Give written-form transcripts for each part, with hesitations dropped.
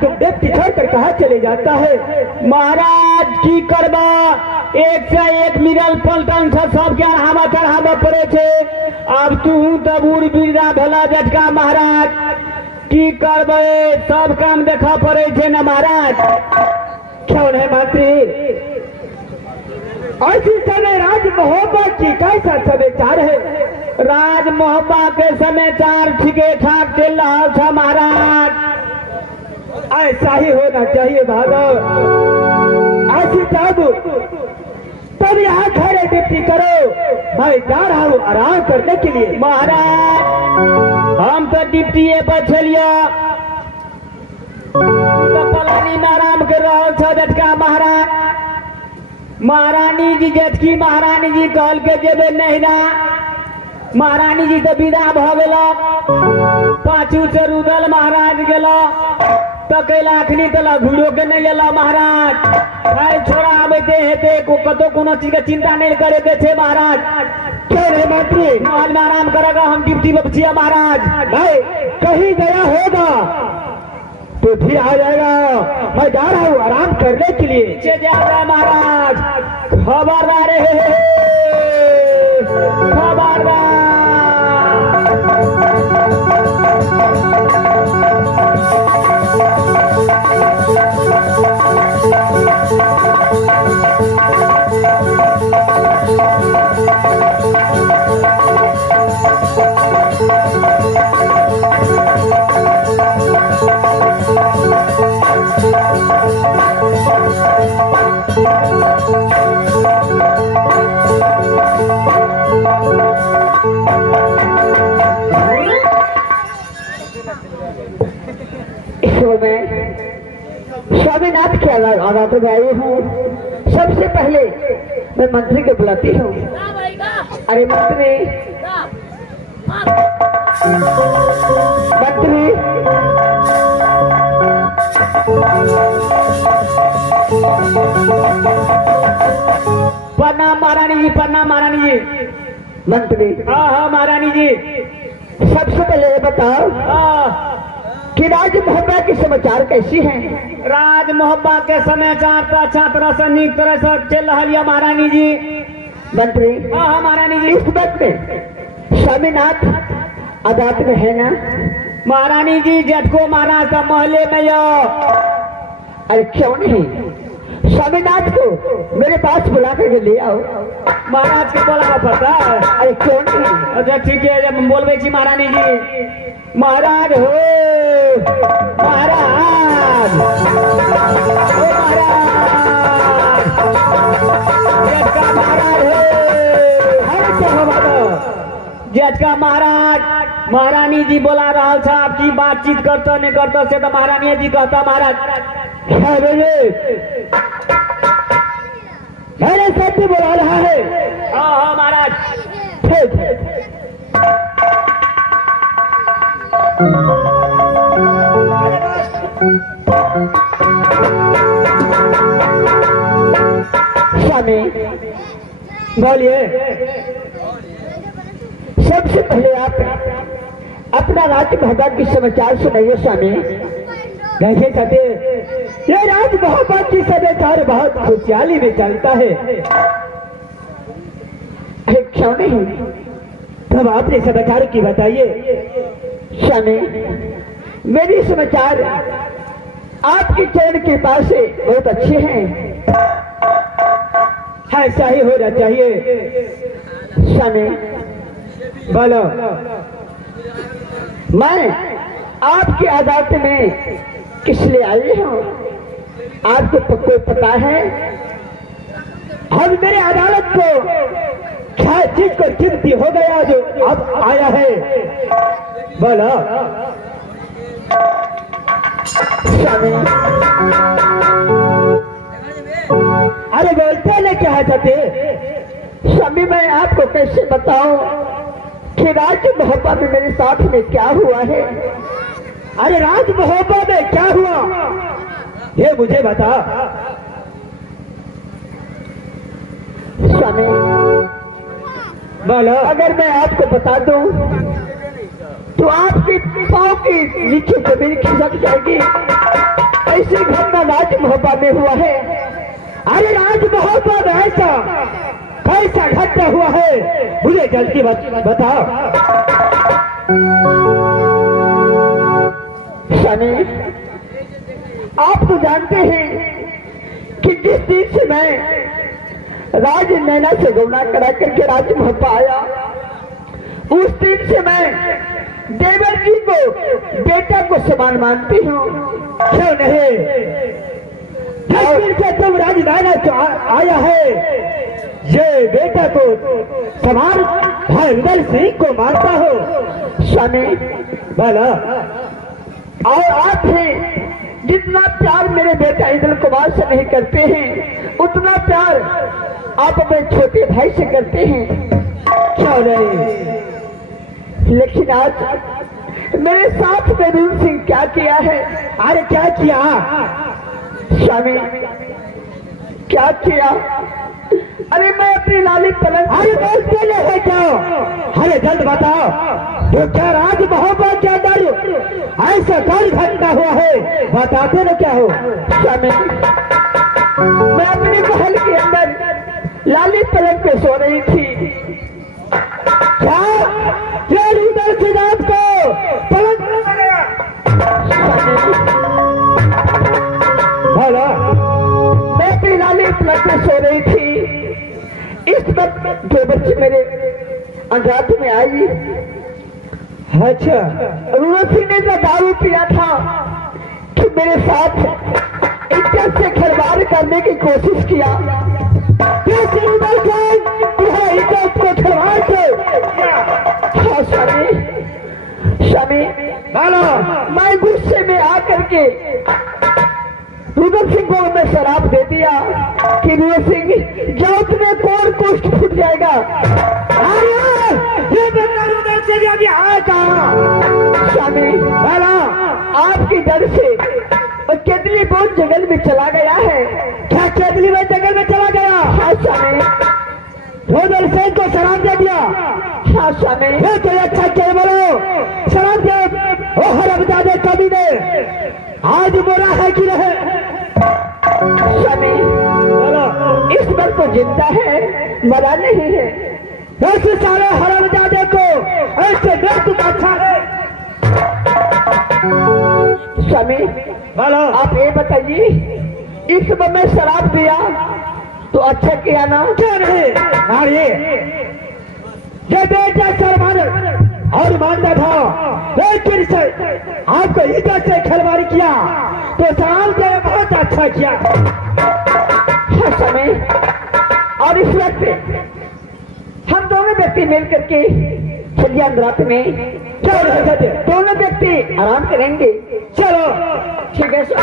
तुम डिप्टी छोड़कर कहाँ चले जाता है? महाराज की करबा एक से एक मिरल पलटन से सब के अढ़ावा चढ़ावा पड़े छे। अब तू तबूर बिरदा भला झटका महाराज की करबे सब काम देखा पड़े छे ना महाराज। क्यों नहीं मंत्री? ऐसी समय राज महोबा की कैसा समाचार है? राज मोहब्बा के समाचार ठीके ठाक चल रहा था महाराज। ऐसा ही होना चाहिए भागो। ऐसी जादू तब यहाँ खड़े डिप्टी करो, मैं जा रहा हूँ आराम करने के लिए। महाराज हम तो डिप्टी पर चलिए तो पलानी में आराम कर रहा था झटका महाराज। महारानी जी झटकी महारानी जी कहल के जेबे नहिरा। महारानी जी तो विदा भ गेला। पाछू से रुदल महाराज गेला तो कैला अखनी तला घुड़ो के नहीं अला महाराज। भाई छोड़ा आबते हेते को कतो कोनो चीज के चिंता नहीं करे के छे महाराज। क्यों रे मंत्री? महल में आराम करेगा, हम ड्यूटी पे बचिया महाराज। भाई कहीं गया होगा तो फिर आ जाएगा। मैं जा रहा हूँ आराम करने के लिए। पीछे जा रहा महाराज। खबरदार खबरदार। स्वामीनाथ के आराधना में आई हूँ। सबसे पहले मैं मंत्री को बुलाती हूँ। अरे मंत्री, मंत्री प्रणाम महारानी जी, प्रणाम महारानी जी। मंत्री हाँ हाँ महारानी जी। सबसे पहले ये बताओ कि राज मोहब्बा की समाचार कैसी हैं? राज मोहब्बा के समाचार तो अच्छा तरह से नीक तरह से चल रहा है महारानी जी। मंत्री हाँ हाँ महारानी जी। इस वक्त में स्वामीनाथ अदालत में है ना? महारानी जी झटको महाराज का महले में यो। अरे क्यों नहीं? स्वामीनाथ को मेरे पास बुला कर ले आओ। महाराज के बोला पड़ता है। अरे क्यों नहीं? अच्छा ठीक है, जब बोलबे छी महारानी जी। महाराज हो महाराज, ओ महाराज, जेठका महाराज हो। अरे क्या हो बाबा? जेठका महाराज, महारानी जी बोला रहा था आपकी बातचीत करता नहीं करता से तो महारानी जी कहता महाराज मेरे साथ भी बुला रहा है। हाँ हाँ महाराज। ठीक स्वामी बोलिए। सबसे पहले आप अपना राज मोहब्बा की समाचार सुनाइए स्वामी। कैसे कहते? ये राज मोहब्बा की समाचार बहुत खुशहाली में चलता है। अरे क्यों नहीं? तब आपने समाचार की बताइए। स्वामी मेरी समाचार आपके चरण के पास से बहुत अच्छे हैं। ऐसा ही होना चाहिए। स्वामी बोलो। मैं आपकी अदालत में किस लिए आई हूँ आपको कोई पता है? हम मेरे अदालत को क्या चीज को चिंती हो गया जो अब आया है? बोलो। अरे बोलते नहीं क्या चाहते? स्वामी मैं आपको कैसे बताऊं कि राज मोहब्बा में मेरे साथ में क्या हुआ है? अरे राज मोहब्बा में क्या हुआ ये मुझे बता। स्वामी बोलो। अगर मैं आपको बता दूं तो आपके पांव की नीचे जमीन खिसक जाएगी। ऐसी घटना राजमहल में हुआ है। अरे राजमहल में ऐसा कैसा घटना हुआ है, मुझे जल्दी बताओ। स्वामी, आप तो जानते हैं कि जिस दिन से मैं राज नैना से गौना करा करके राजमहल पर आया, उस दिन से मैं देवर जी को बेटा को समान मानती हूँ। क्यों नहीं, जिस दिन से तुम राज नैना से आया है, ये बेटा को समान भाई रुदल सिंह को मानता हो। स्वामी बोला, और आप हैं जितना प्यार मेरे बेटा इंद्र कुमार से नहीं करते हैं, उतना प्यार आप अपने छोटे भाई से करते हैं। क्यों नहीं, लेकिन आज मेरे साथ में रुदल सिंह क्या किया है? अरे क्या किया स्वामी, क्या किया? अरे मैं अपनी लाली पलंग, अरे बोलते ले क्या? अरे जल्द बताओ, तो क्या राजमहल के अंदर ऐसा कौन घटना हुआ है? बताते ना क्या हो। स्वामी, मैं अपने महल के अंदर लाली पलंग पे सो रही थी। क्या रुदल की रात को पलंग बोला, मैं अपनी लाली पलंग पे सो रही थी। इस वक्त जो बच्चे मेरे अंधात में आई, अच्छा रुदल सिंह ने तो दारू पिया था कि मेरे साथ इज्जत से खिलवाड़ करने की कोशिश किया। कैसे रुदल सिंह तुम्हारा इज्जत को खिलवाड़ के? हाँ स्वामी, स्वामी मैं गुस्से में आकर के रुदल सिंह को मैं शराब दे दिया कि रुदल सिंह जाओ, तुम्हें कौन कुष्ठ फूट जाएगा। ये बेटा रुदल सिंह अभी आएगा। स्वामी बोला, आपकी डर से केतली बहुत जंगल में चला गया है। क्या केतली में जंगल में चला गया? हाँ स्वामी, रुदल सिंह को शराब दे दिया। हाँ स्वामी, तो अच्छा क्या बोलो, शराब दे ओ हरमजादे कभी दे, आज बुरा है कि रहे? स्वामी, इस वक्त तो जिंदा है, मरा नहीं है। ऐसे सारे हरमजादे को ऐसे मृत्यु का अच्छा है। स्वामी आप ये बताइए, इस समय मैं शराब दिया तो अच्छा किया ना? क्या नहीं, अरे ये बेटा शर्मा और मानता था, लेकिन आपको इज्जत से खिलवाड़ किया तो शराब के बहुत अच्छा किया। हाँ समय, और इस वक्त हम दोनों व्यक्ति मिल करके चलिए अंदरात में। चलो दोनों व्यक्ति आराम करेंगे। चलो ठीक है सर।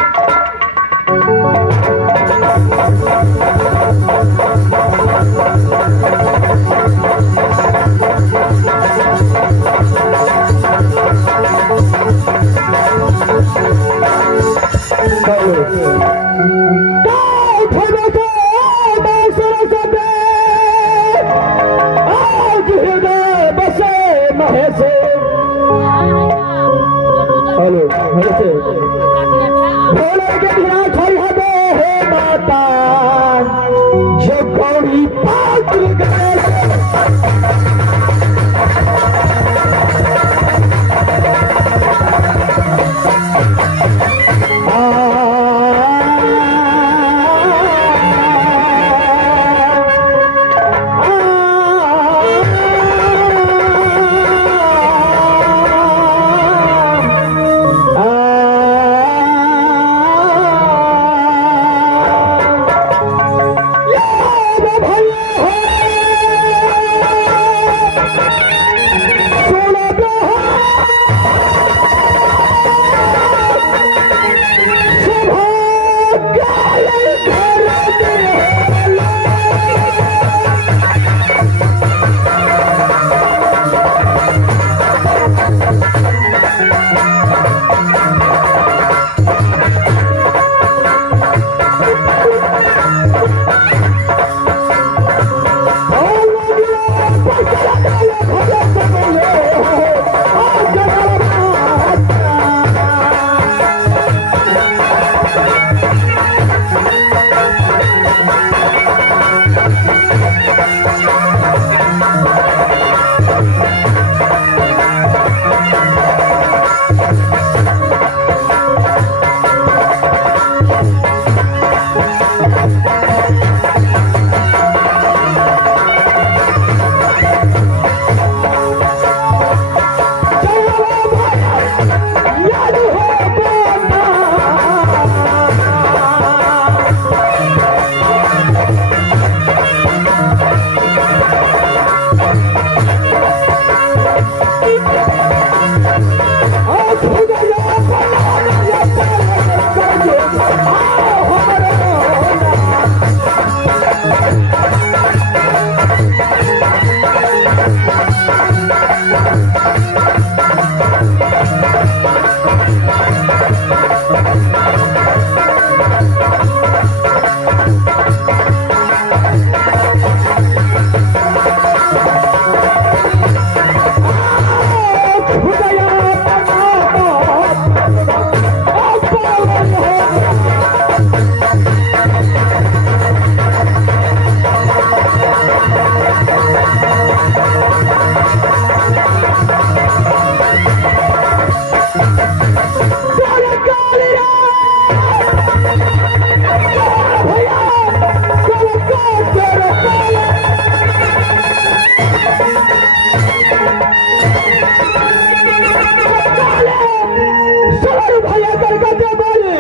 सुबह भैया करके बोले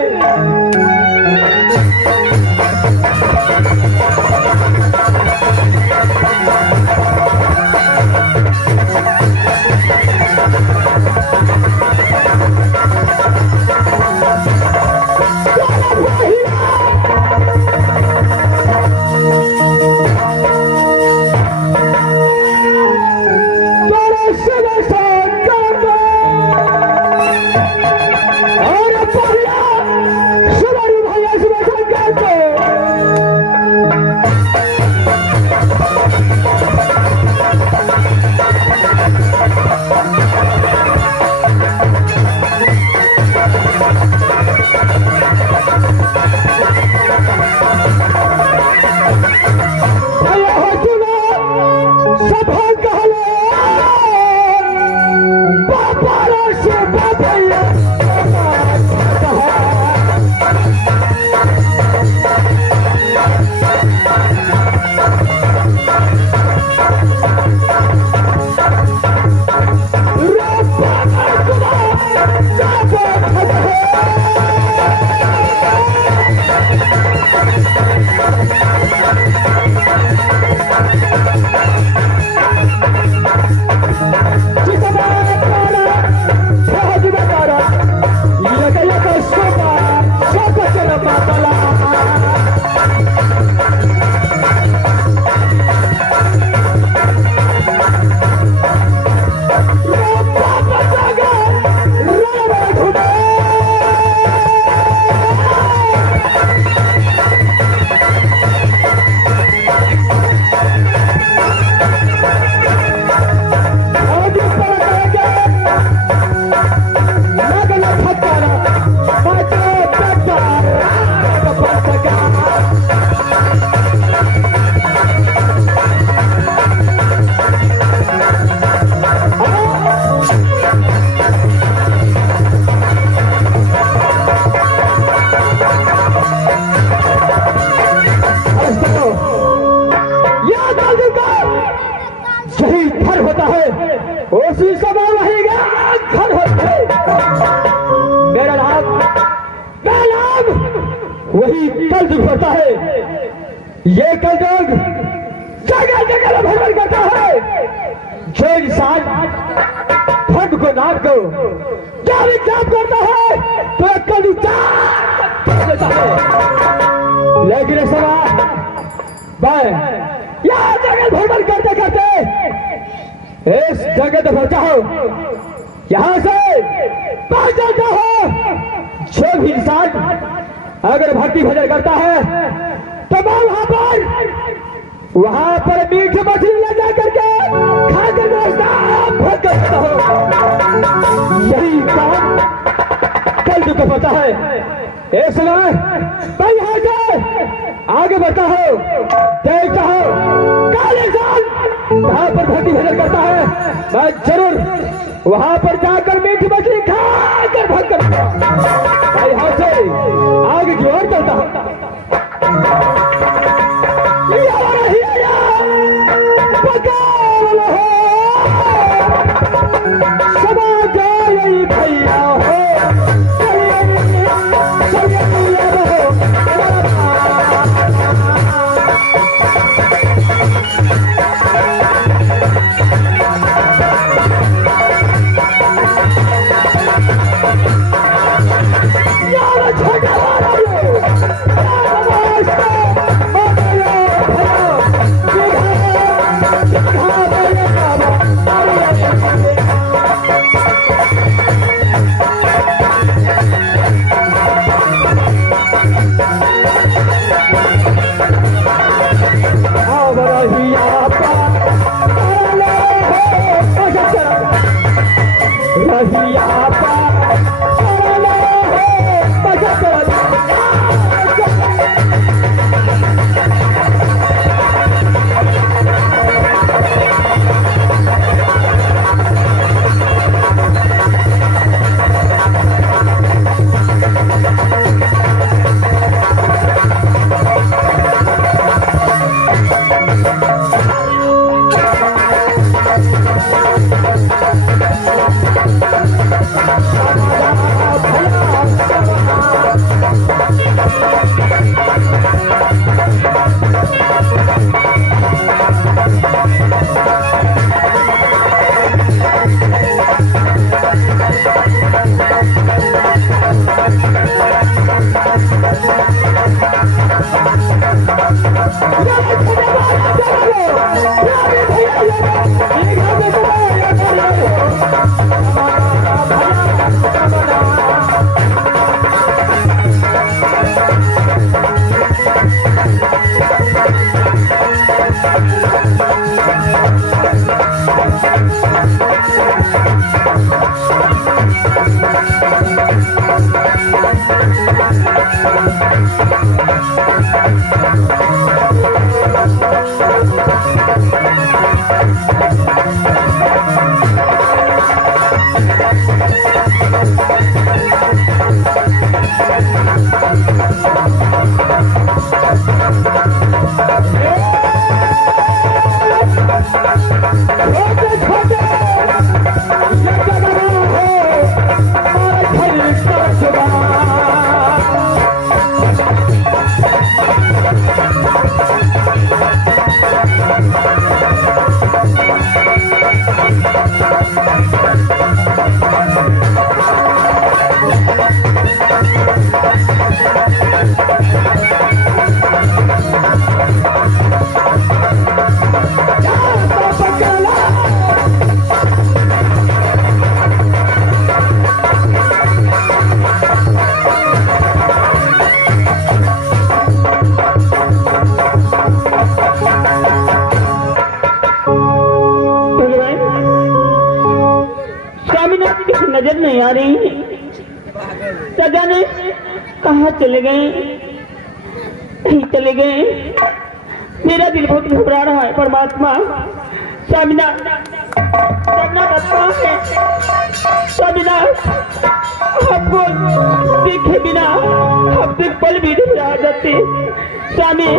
उसी समय वही घर होते मेरा नाम वही कल दुख होता है। ये कल दुख जगह जगह भ्रमण करता है। जो इंसान धर्म को नाम को क्या विज्ञाप करता है तो कल देता है। लेकिन इस समय मैं यहाँ जगह भ्रमण करते करते इस जगह तक पहुंचा हो, यहां से पहुंचा हो। जो भी इंसान अगर भक्ति भजन करता है तो मैं वहां पर मीठ मछली ले जा करके खाकर भोग करता हो। यही काम कल जो पता है। इस समय मैं यहां से आगे बढ़ता हो, देखता हो काले साल वहां पर भक्ति भजन करता है। मैं जरूर वहां पर जाकर मीठी मछली खाकर भक्त करता हूं। यहां से आगे की ओर चलता हूं। भैया हो नजर नहीं आ रही, क्या जाने कहाँ चले गए, कहीं चले गए। मेरा दिल बहुत घबरा रहा है परमात्मा। सामिना सामिना कहाँ है? सामिना हमको देखे बिना हम तो पल भी नहीं रह जाते। स्वामी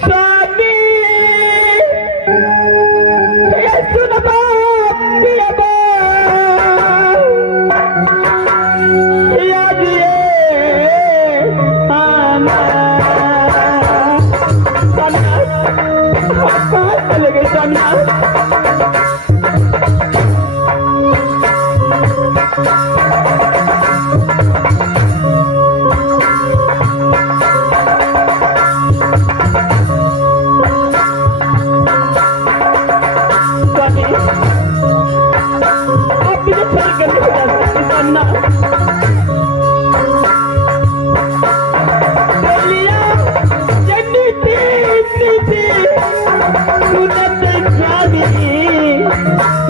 स्वामी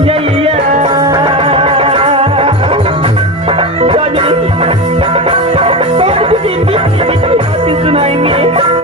यही